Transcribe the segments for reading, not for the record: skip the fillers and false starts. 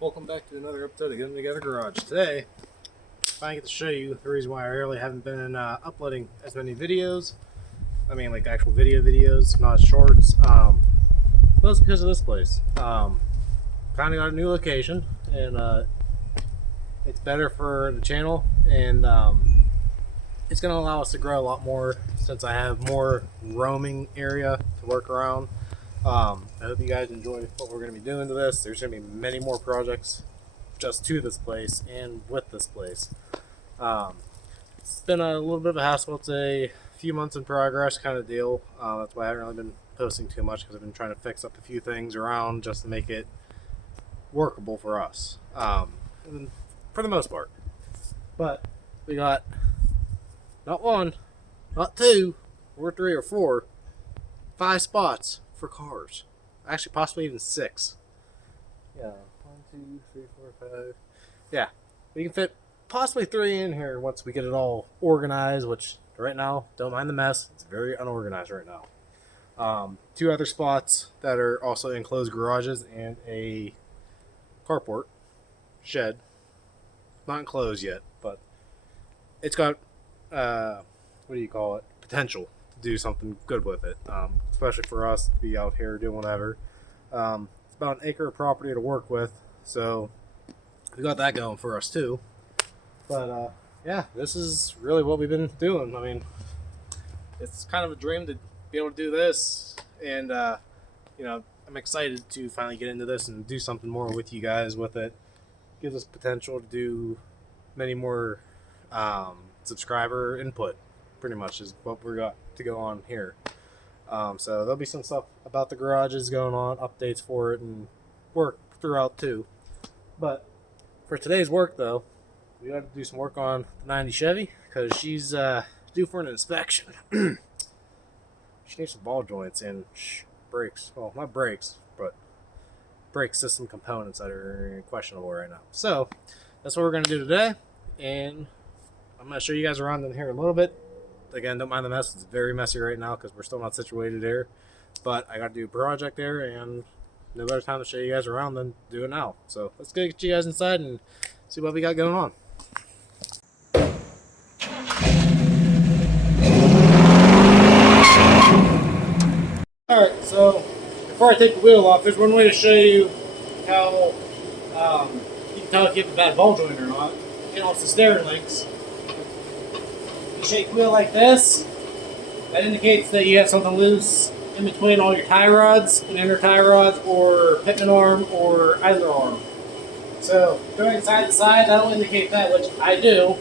Welcome back to another episode of Getting Together Garage. Today, I get to show you the reason why I really haven't been uploading as many videos. I mean, like actual videos, not shorts. Well, it's because of this place. Kind of got a new location, and it's better for the channel, and it's going to allow us to grow a lot more since I have more roaming area to work around. I hope you guys enjoy what we're going to be doing to this. There's going to be many more projects just to this place and with this place. It's been a little bit of a hassle. It's a few months in progress kind of deal. That's why I haven't really been posting too much, because I've been trying to fix up a few things around just to make it workable for us, and for the most part. But we got not one, not two, or three or four, 5 spots for cars. Actually, possibly even 6. Yeah, 1, 2, 3, 4, 5. Yeah, we can fit possibly 3 in here once we get it all organized, which right now, don't mind the mess. It's very unorganized right now. 2 other spots that are also enclosed garages and a carport shed. Not enclosed yet, but it's got, what do you call it? Potential to do something good with it, especially for us to be out here doing whatever. It's about an acre of property to work with, so we got that going for us too. But yeah, this is really what we've been doing. I mean, it's kind of a dream to be able to do this, and you know, I'm excited to finally get into this and do something more with you guys with it. Gives us potential to do many more subscriber input, pretty much is what we got to go on here. So there'll be some stuff about the garages going on, updates for it, and work throughout too. But for today's work though, we got to do some work on the 90 Chevy, because she's due for an inspection. She needs some ball joints and brakes. Well, not brakes, but brake system components that are questionable right now. So that's what we're going to do today, and I'm going to show you guys around in here a little bit. Again, don't mind the mess. It's very messy right now because we're still not situated there. But I got to do a project there, and no better time to show you guys around than do it now. So let's get you guys inside and see what we got going on. Alright, so before I take the wheel off, there's one way to show you how you can tell if you have a bad ball joint or not. You know, it's the steering links. You shake the wheel like this, that indicates that you have something loose in between all your tie rods and inner tie rods, or pitman arm, or idler arm. So going side to side, that'll indicate that, which I do. You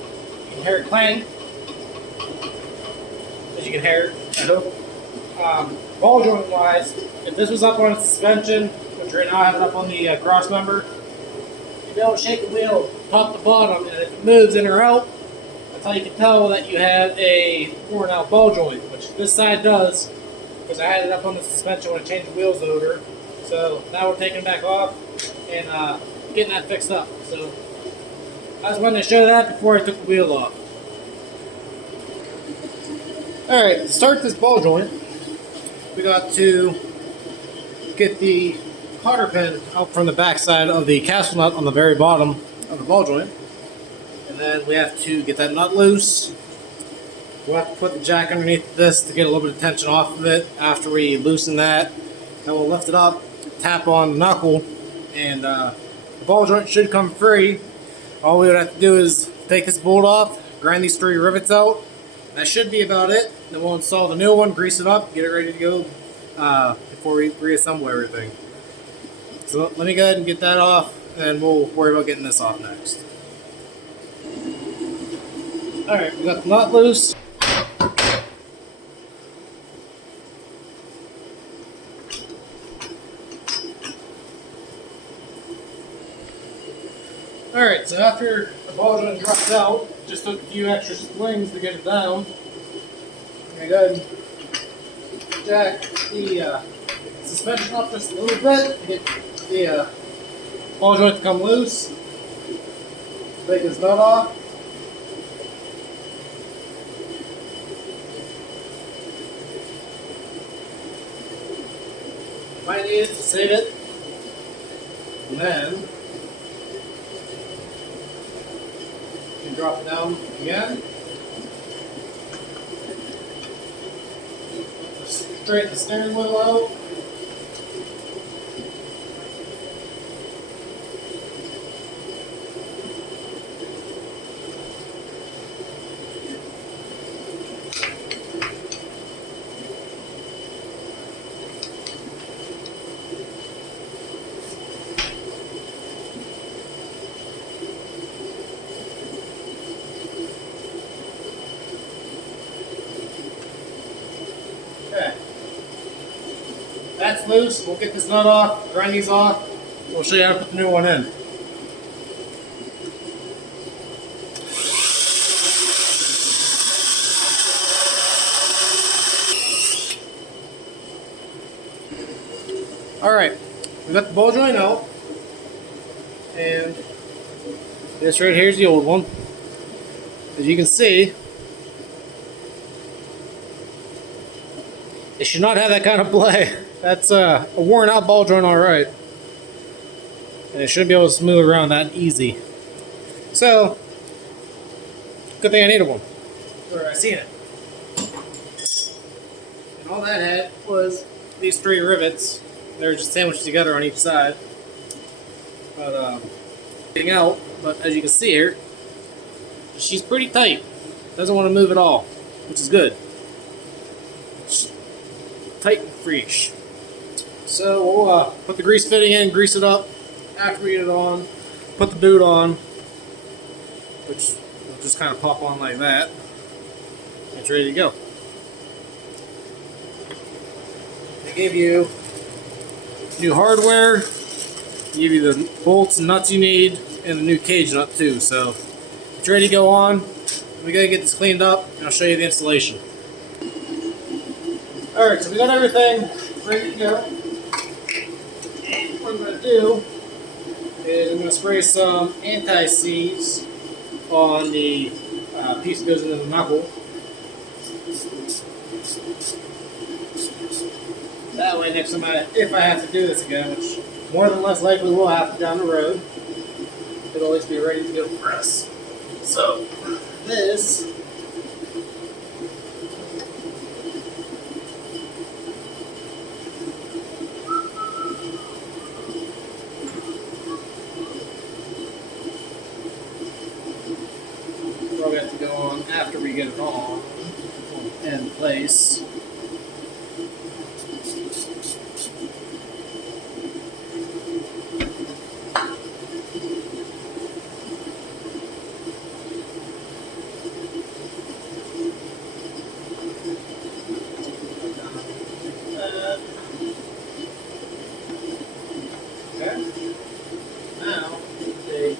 can hear it clank, as you can hear it, I hope. Ball joint wise, if this was up on a suspension, which right now I have it up on the cross member, you'll be able to shake the wheel top to bottom, and if it moves in or out, that's how you can tell that you have a worn out ball joint, which this side does, because I had it up on the suspension when I changed the wheels over. So now we're taking it back off and getting that fixed up. So I just wanted to show that before I took the wheel off. Alright, to start this ball joint, we got to get the cotter pin out from the back side of the castle nut on the very bottom of the ball joint. And then we have to get that nut loose. We'll have to put the jack underneath this to get a little bit of tension off of it. After we loosen that, then we'll lift it up, tap on the knuckle, and the ball joint should come free. All we would have to do is take this bolt off, grind these 3 rivets out. That should be about it. Then we'll install the new one, grease it up, get it ready to go before we reassemble everything. So let me go ahead and get that off, and we'll worry about getting this off next. Alright, we got the nut loose. Alright, so after the ball joint drops out, just took a few extra slings to get it down. I'm going to go ahead and jack the suspension up just a little bit to get the ball joint to come loose. Take this nut off. Might need it to save it. And then drop it down again. Straighten the steering wheel out. Okay. That's loose. We'll get this nut off, grind these off. We'll show you how to put the new one in. Alright, we got the ball joint out. And this right here is the old one. As you can see, it should not have that kind of play. That's a worn out ball joint, alright. And it shouldn't be able to smooth around that easy. So, good thing I needed one. Or I seen it. And all that had was these 3 rivets. They're just sandwiched together on each side. But, getting out, but as you can see here, she's pretty tight. Doesn't want to move at all, which is good. Tight and fresh. So we'll put the grease fitting in, grease it up after we get it on, put the boot on, which will just kind of pop on like that. It's ready to go. They give you new hardware, give you the bolts and nuts you need, and the new cage nut too. So it's ready to go on. We gotta get this cleaned up, and I'll show you the installation. Alright, so we got everything ready to go. What I'm going to do is I'm going to spray some anti-seize on the piece that goes into the knuckle. That way, next time if I have to do this again, which more than less likely will have to down the road, it'll always be ready to go for us. So, this probably have to go on after we get it on in place. Okay. Now take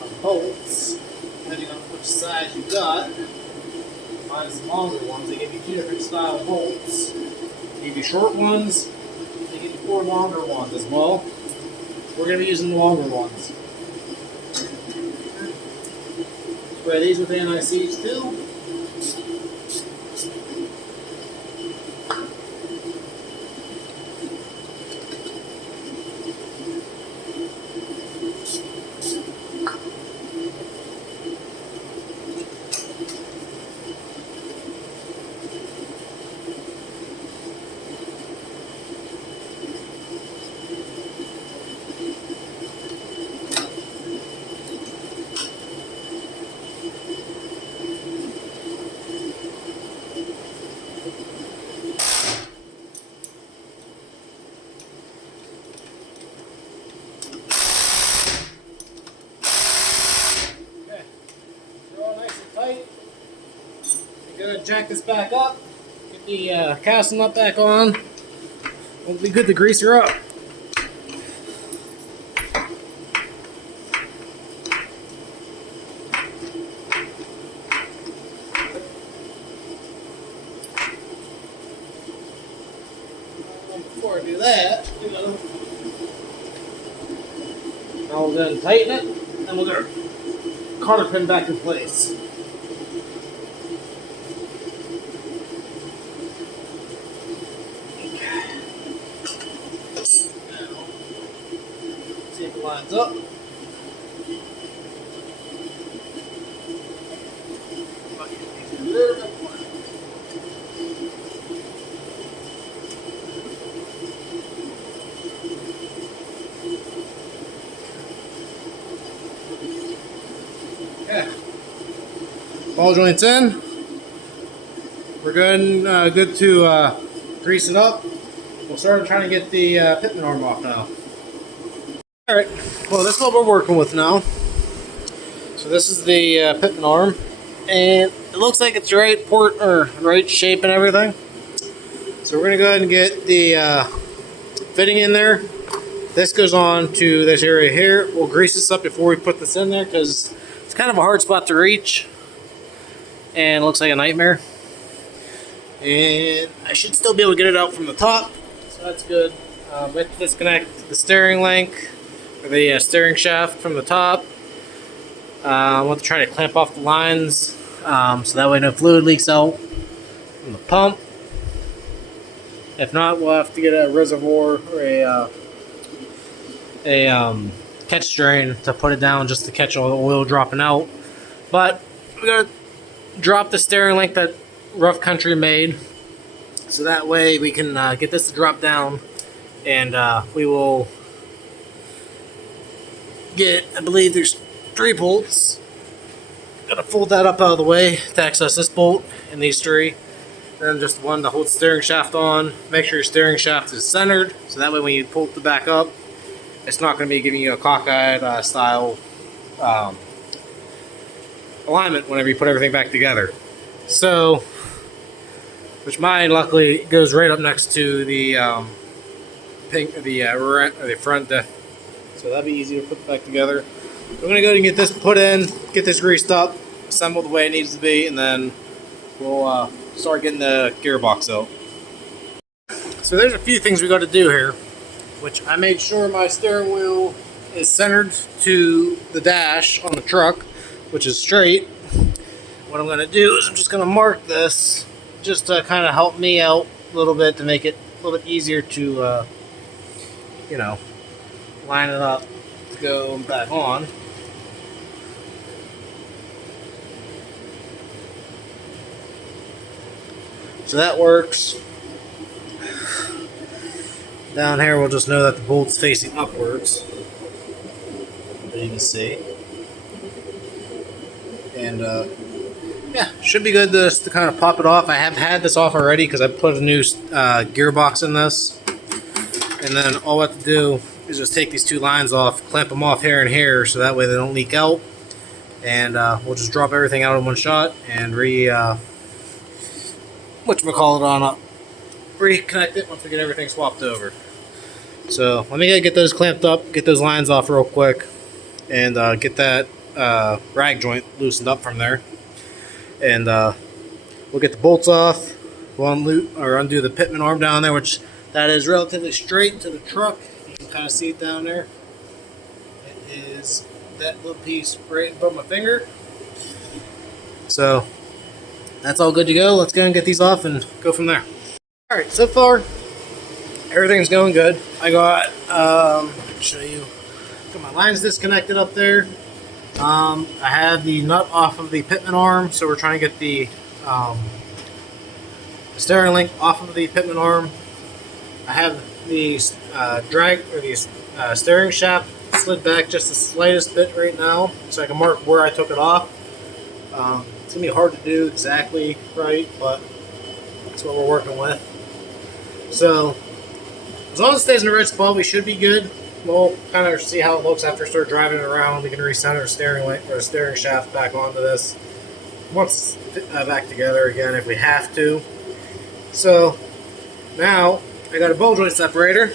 our bolts, depending on which size you got. Mine's the longer ones. They give you 2 different style bolts. They give you short ones. They give you 4 longer ones as well. We're going to be using the longer ones. Spray these with anti-seize too. Gonna jack this back up, get the castle nut back on. We'll be good to grease her up. Before I do that, I'll then tighten it, and we'll get our cotter pin back in place. See if it lines up. ball joints in. We're good to grease it up. We'll start trying to get the pitman arm off now. Alright, well this is what we're working with now. So this is the pitman arm, and it looks like it's right shape and everything. So we're going to go ahead and get the fitting in there. This goes on to this area here. We'll grease this up before we put this in there because it's kind of a hard spot to reach and it looks like a nightmare. And I should still be able to get it out from the top, so that's good. We have to disconnect the steering link, or the steering shaft from the top. I want to try to clamp off the lines so that way no fluid leaks out from the pump. If not, we'll have to get a reservoir or a catch drain to put it down just to catch all the oil dropping out. But we're going to drop the steering link that Rough Country made, so that way we can get this to drop down, and we will get, I believe there's 3 bolts. Gotta fold that up out of the way to access this bolt and these 3. Then just one to hold the steering shaft on. Make sure your steering shaft is centered, so that way when you pull it back up, it's not going to be giving you a cockeyed style alignment whenever you put everything back together. So, which mine luckily goes right up next to the the front diff, so that'd be easy to put back together. I'm gonna go ahead and get this put in, get this greased up, assembled the way it needs to be, and then we'll start getting the gearbox out. So there's a few things we got to do here, which I made sure my steering wheel is centered to the dash on the truck, which is straight. What I'm going to do is I'm just going to mark this just to kind of help me out a little bit, to make it a little bit easier to, you know, line it up to go back on. So that works. Down here we'll just know that the bolt's facing upwards, as you can see. And yeah, should be good to kind of pop it off. I have had this off already because I put a new gearbox in this. And then all I have to do is just take these 2 lines off, clamp them off here and here, so that way they don't leak out. And we'll just drop everything out in one shot and reconnect it once we get everything swapped over. So let me get those clamped up, get those lines off real quick, and get that rag joint loosened up from there. And we'll get the bolts off. We'll undo the pitman arm down there, which that is relatively straight to the truck. You can kind of see it down there. It is that little piece right above my finger. So that's all good to go. Let's go and get these off and go from there. Alright, so far everything's going good. I got, show you, got my lines disconnected up there. I have the nut off of the pitman arm, so we're trying to get the steering link off of the pitman arm. I have the steering shaft slid back just the slightest bit right now, so I can mark where I took it off. It's gonna be hard to do exactly right, but that's what we're working with. So as long as it stays in the right spot, we should be good. We'll kind of see how it looks after I start driving it around. We can recenter the steering link or the steering shaft back onto this once back together again if we have to. So now I got a ball joint separator,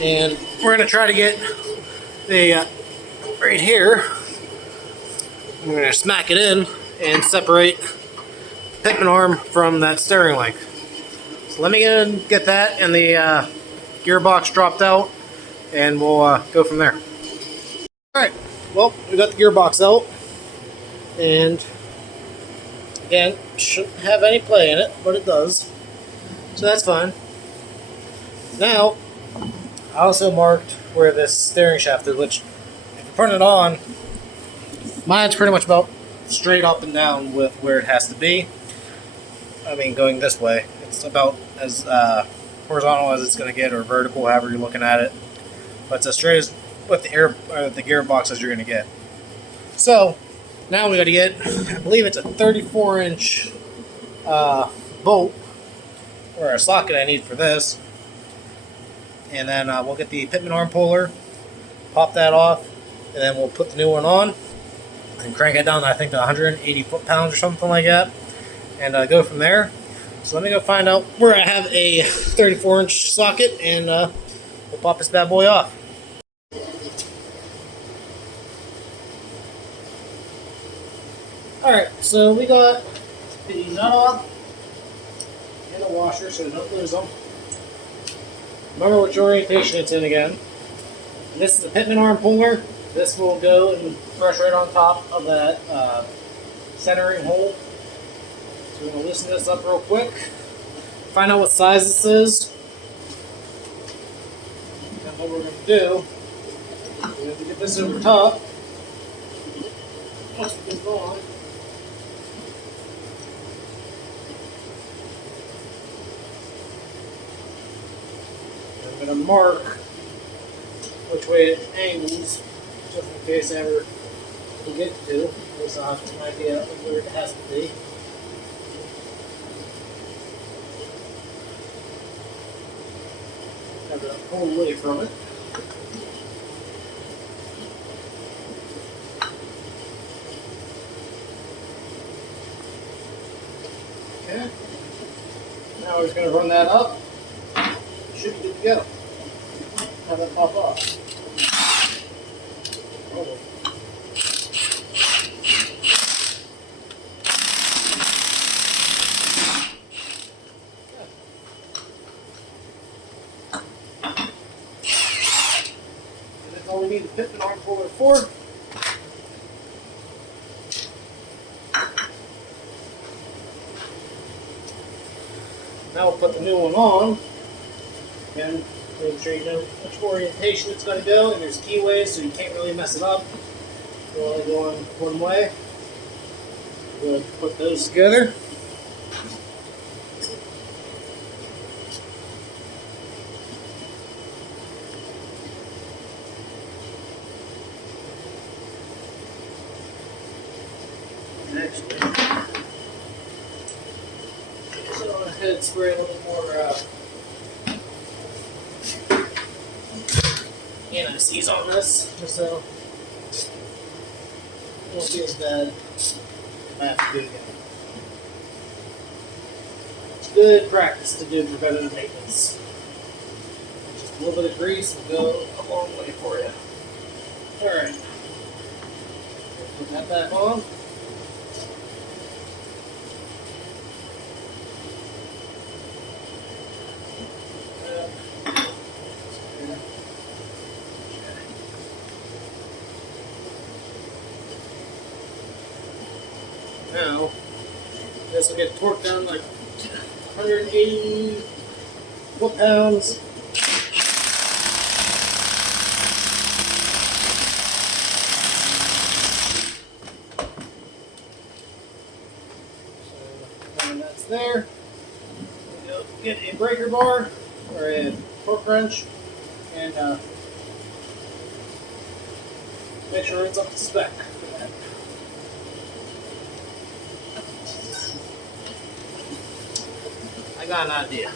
and we're gonna try to get the right here. I'm gonna smack it in and separate the pitman arm from that steering link. So let me get that and the gearbox dropped out, and we'll go from there. Alright, well, we got the gearbox out, and again, shouldn't have any play in it, but it does, so that's fine. Now, I also marked where this steering shaft is, which if you turn it on, mine's pretty much about straight up and down with where it has to be. I mean, going this way, it's about as horizontal as it's going to get, or vertical, however you're looking at it. But it's as straight as with the gearbox as you're going to get. So Now we got to get, I believe it's a 34-inch bolt or a socket I need for this, and then we'll get the Pitman arm puller, pop that off, and then we'll put the new one on and crank it down, I think, to 180 foot-pounds or something like that, and go from there. So let me go find out where I have a 34-inch socket, and we'll pop this bad boy off. Alright, so we got the nut off and the washer so we don't lose them. Remember which orientation it's in again. And this is the Pitman arm puller. This will go and brush right on top of that centering hole. So we're going to loosen this up real quick. Find out what size this is. And what we're going to do, we're going to get this over top. Once we get going. I'm going to mark which way it angles, just in case I ever forget to. At least I'll have an idea of where it has to be. Have to pull away from it. Okay. Now we're just going to run that up. Should be good to go. Have that pop off. Oh. And that's all we need the Pitman arm puller for. Now we'll put the new one on. And make sure you know which orientation it's going to go, and there's keyways so you can't really mess it up. We'll only go on one way. We'll put those together. Actually, so I'll go ahead and spray a little more anti-seize on this, so it won't be as bad if I have to do it again. It's good practice to do preventative maintenance. Just a little bit of grease will go a long way for you. Alright. Put that back on. Now, this will get torqued down like 180 foot-pounds. So, when that's there, we'll go get a breaker bar or a torque wrench and make sure it's up to spec for that. I got an idea.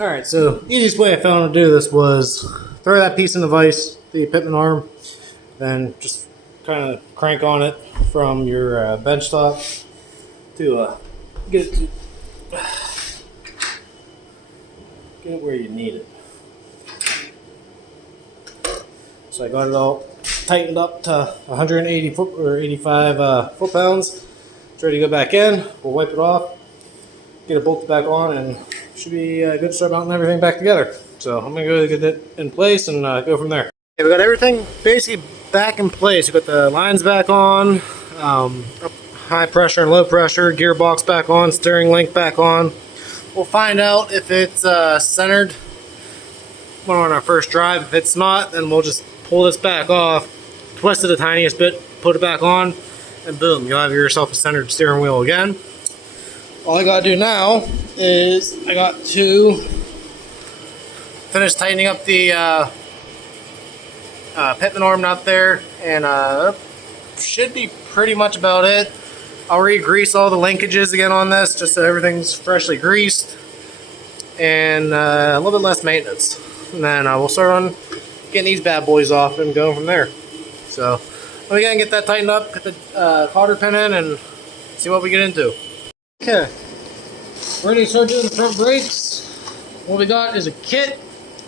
Alright, so the easiest way I found to do this was throw that piece in the vise, the Pitman arm, then just kind of crank on it from your bench top to get it where you need it. So I got it all tightened up to 180 foot or 85 foot-pounds. It's ready to go back in. We'll wipe it off, get it bolted back on, and should be good to start mounting everything back together. So I'm gonna go get it in place and go from there. Okay, we got everything basically back in place. We got the lines back on, high pressure and low pressure, gearbox back on, steering link back on. We'll find out if it's centered when on our first drive. If it's not, then we'll just pull this back off, twist it the tiniest bit, put it back on, and boom, you'll have yourself a centered steering wheel again. All I gotta do now is I got to finish tightening up the pitman arm out there, and should be pretty much about it. I'll re-grease all the linkages again on this just so everything's freshly greased, and a little bit less maintenance. And then we'll start on getting these bad boys off and going from there. So let me go and get that tightened up, get the cotter pin in, and see what we get into. Okay, we're ready to start doing the front brakes. What we got is a kit,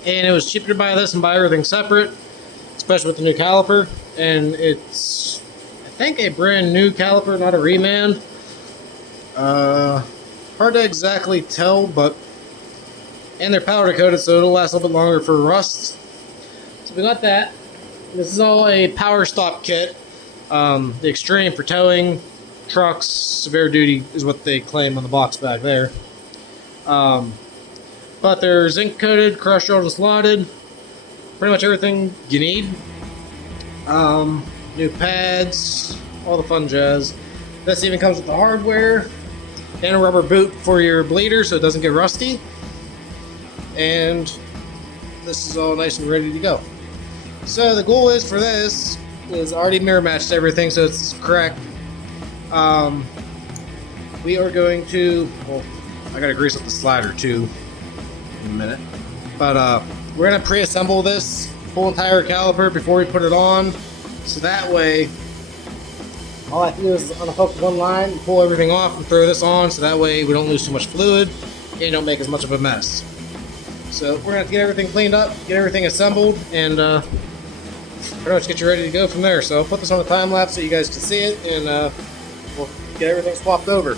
and it was cheaper to buy this and buy everything separate, especially with the new caliper. And it's, I think, a brand new caliper, not a reman. Hard to exactly tell, but, and they're powder coated, so it'll last a little bit longer for rust. So we got that. This is all a power stop kit. The Extreme for towing trucks, severe duty is what they claim on the box back there. But they're zinc coated, crushed, rolled, and slotted. Pretty much everything you need. New pads, all the fun jazz. This even comes with the hardware and a rubber boot for your bleeder so it doesn't get rusty. And this is all nice and ready to go. So the goal is for this is already mirror matched everything, so it's correct. We are going to, well, I gotta grease up the slider too in a minute. But we're gonna pre-assemble this whole entire caliper before we put it on. So that way, all I have to do is unhook one line, pull everything off, and throw this on, so that way we don't lose too much fluid and don't make as much of a mess. So we're gonna have to get everything cleaned up, get everything assembled, and pretty much get you ready to go from there. So I'll put this on a time lapse so you guys can see it, and we'll get everything swapped over.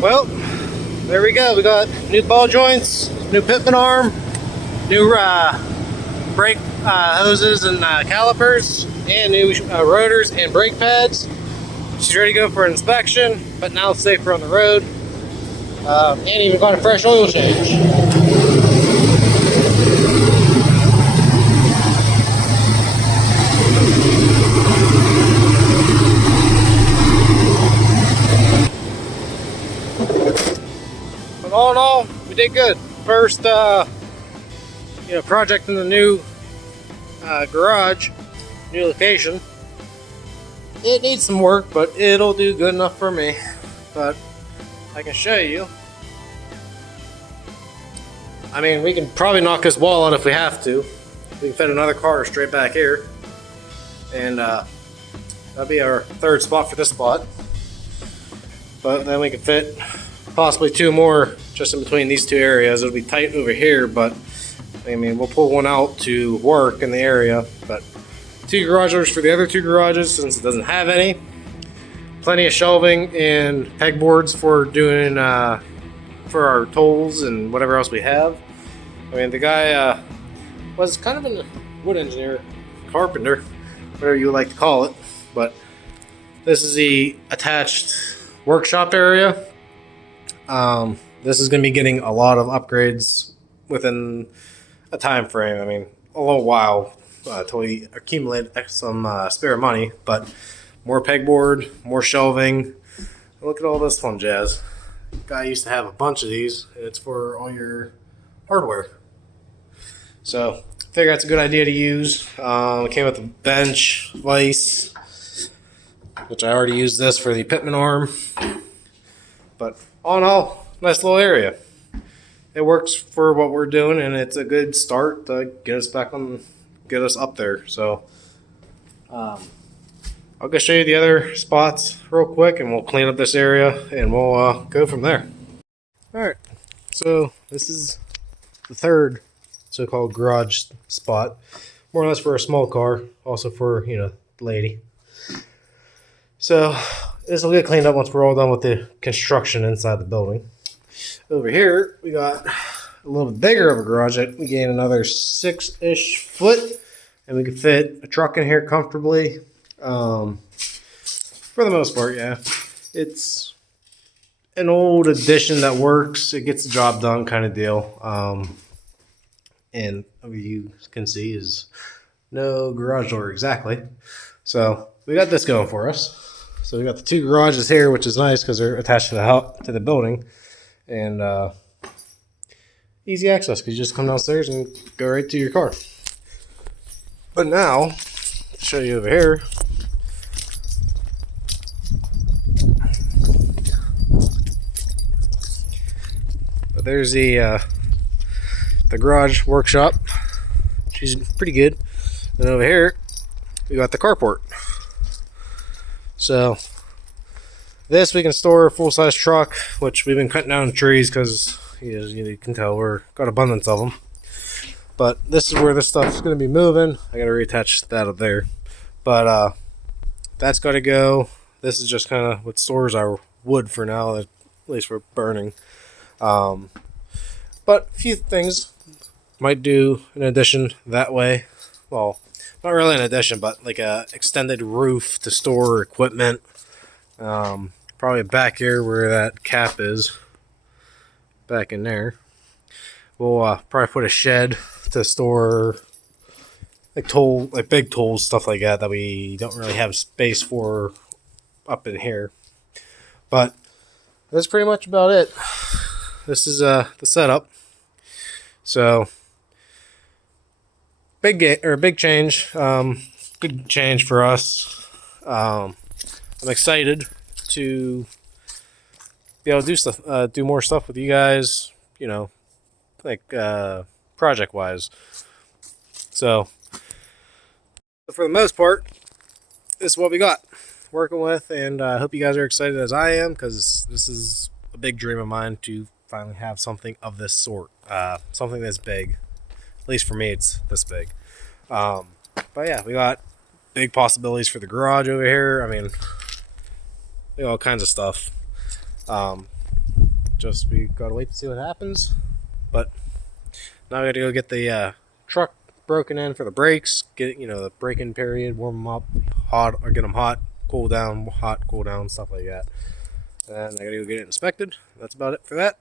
Well, there we go. We got new ball joints, new pitman arm, new brake hoses and calipers, and new rotors and brake pads. She's ready to go for an inspection, but now it's safer on the road. And even got a fresh oil change. But all in all, we did good. First, project in the new garage, new location. It needs some work, but it'll do good enough for me. But I can show you. I mean, we can probably knock this wall out if we have to. We can fit another car straight back here. And that'll be our third spot for this spot. But then we can fit possibly two more just in between these two areas. It'll be tight over here, but I mean, we'll pull one out to work in the area. But two garage doors for the other two garages since it doesn't have any. Plenty of shelving and pegboards for doing for our tools and whatever else we have. I mean, the guy was kind of a wood engineer, carpenter, whatever you would like to call it. But this is the attached workshop area. This is going to be getting a lot of upgrades within a time frame. I mean, a little while till we accumulate some spare money, but more pegboard, more shelving. Look at all this fun jazz. Guy used to have a bunch of these, and it's for all your hardware. So I figure that's a good idea to use. It came with a bench, vise, which I already used this for the pitman arm. But all in all, nice little area. It works for what we're doing, and it's a good start to get us back on, get us up there. So I'll go show you the other spots real quick, and we'll clean up this area, and we'll go from there. All right, so this is the third so-called garage spot, more or less for a small car, also for, the lady. So this will get cleaned up once we're all done with the construction inside the building. Over here, we got a little bit bigger of a garage. We gained another 6-ish foot, and we could fit a truck in here comfortably. For the most part, yeah. It's an old addition that works. It gets the job done kind of deal. And you can see is no garage door exactly. So we got this going for us. So we got the two garages here, which is nice because they're attached to the building, and easy access because you just come downstairs and go right to your car. But now, to show you over here. But there's the garage workshop. She's pretty good. And over here, we got the carport. So this we can store a full-size truck, which we've been cutting down trees because you can tell we're got abundance of them. But this is where this stuff's going to be moving. I got to reattach that up there. But that's got to go. This is just kind of what stores our wood for now, at least we're burning. But a few things might do an addition that way. Well, not really an addition, but like a extended roof to store equipment. Probably back here where that cap is. Back in there. We'll probably put a shed to store like big tools, stuff like that we don't really have space for up in here. But that's pretty much about it. This is the setup. So big change. Good change for us. I'm excited to be able to do stuff, do more stuff with you guys. Like project wise. So for the most part, this is what we got working with, and I hope you guys are excited as I am, because this is a big dream of mine to finally have something of this sort, something this big. At least for me, it's this big. But yeah, we got big possibilities for the garage over here. I mean, all kinds of stuff. just we gotta wait to see what happens. But now we gotta go get the truck broken in for the brakes, get the break-in period, warm them up, hot or get them hot, cool down, hot, cool down, stuff like that. And I gotta go get it inspected. That's about it for that.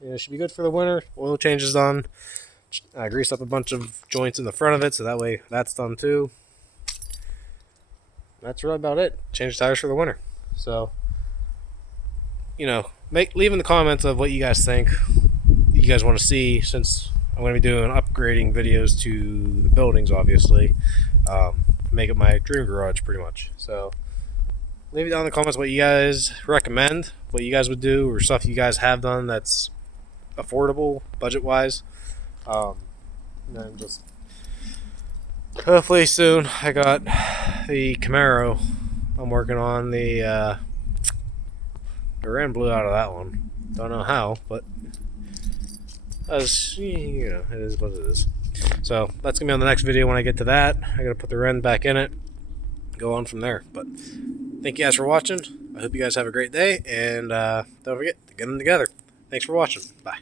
It should be good for the winter. Oil change is done. I greased up a bunch of joints in the front of it, so that way that's done too. That's really about it. Change tires for the winter. So, leave in the comments of what you guys think, you guys want to see, since I'm going to be doing upgrading videos to the buildings, obviously. Make it my dream garage, pretty much. So, leave it down in the comments what you guys recommend, what you guys would do, or stuff you guys have done that's affordable, budget-wise. And then just hopefully soon. I got the Camaro. I'm working on the ram blew out of that one. Don't know how, but as it is what it is. So that's gonna be on the next video when I get to that. I gotta put the Ren back in it, go on from there. But thank you guys for watching. I hope you guys have a great day, and don't forget to get them together. Thanks for watching. Bye.